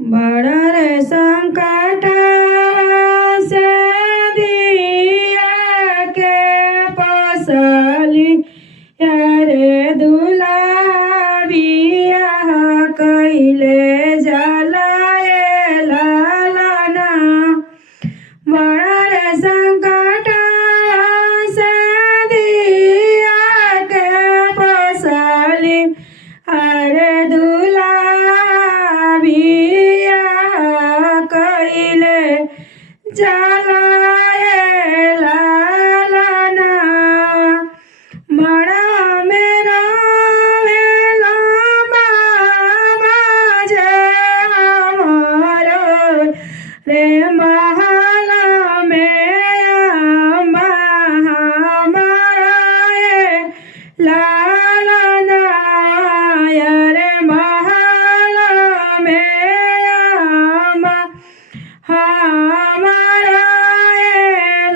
बड़ा रे संकट से दिया के पसली यारे दुलाबिया कैले जलाए लालाना बड़ा रे संकट से दिया के पसली अरे दुलाबिया कैले जलाए लालाना मड़ा मेरा वेला बाबा जे हमारो रे महाला में अम्बा हमारा लालाना रे महाला में अम्बा हमारा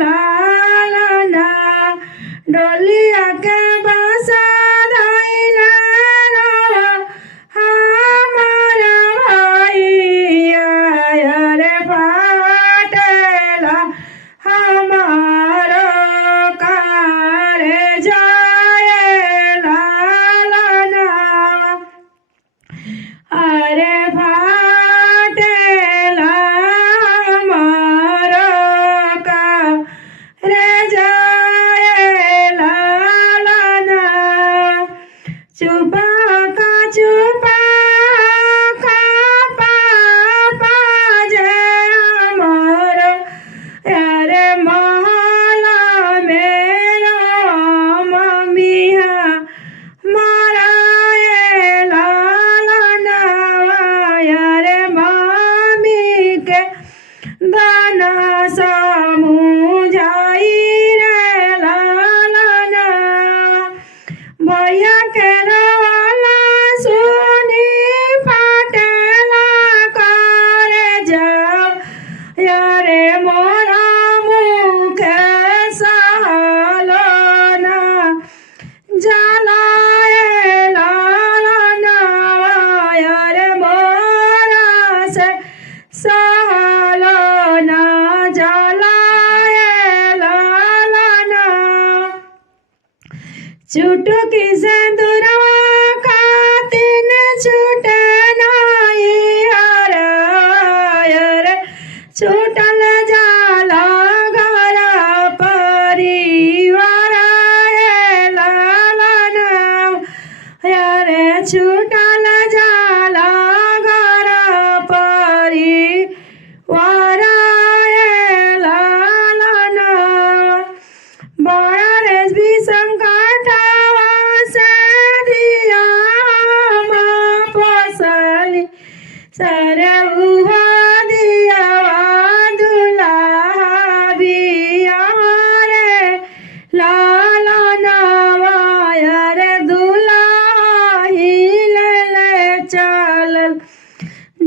लालाना डोलिया के बसा धइला हमारा भैया रे फाटेला हमारो कारे जाए लालाना अरे फाटेला हमारो का रे जाए लालाना चुपा का पापा जे हमारो अरे महला मेरा मम्मिया मारा लालाना रे मम्मी के दाना समझाई रे लालाना भैया के रवाला सुनी फाटेला करे जाओ यारे मोरा मुखे सहलोना जलाए लालाना यारे मोरा से सहलोना जलाए लालाना चुटकी से दुरवा खातिन छूटे नाई हर छूटल जाला घर परिवार लालाना यारे छूटल जाला घर परिवार लालाना बड़ा रे भी संकटवा से दिया पसली सरहुआ दिया दुलाबिया रे लालाना रे दुलाही ले चलल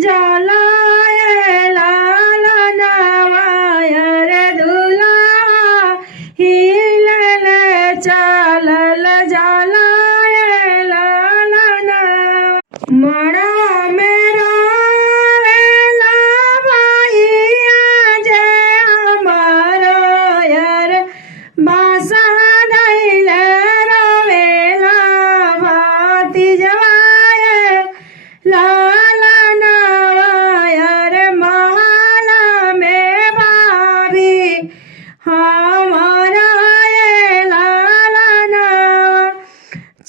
जलाए लालाना रे दुलाही ले चलल जलाए लालाना मड़ा मेरा वेला भैया जे हमारो यार बासा धैले रोवेला भाती जवाए लालाना यार महाला में भाभी हमारा लालाना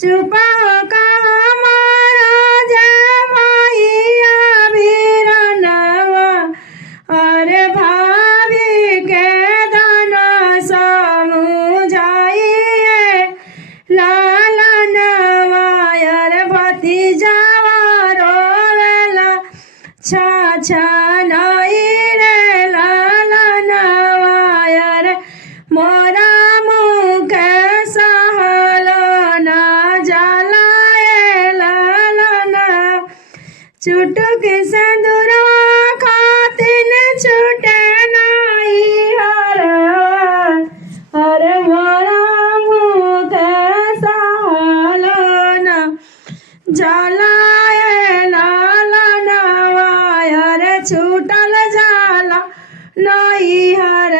चुपा का हमारा जय भैया बीरनवा अरे भाभी के दाना समझाइए लालानवा अरे भतीजावा रोवेला छा नहीं रे लालानवा अरे मोरा मुख सहलोना जलाए लालाना चुटकी से दुरवा खातिन छूटे नाई हर अरे मोरा मुख सहलोना जलाए लालाना छूटल जाला नैहर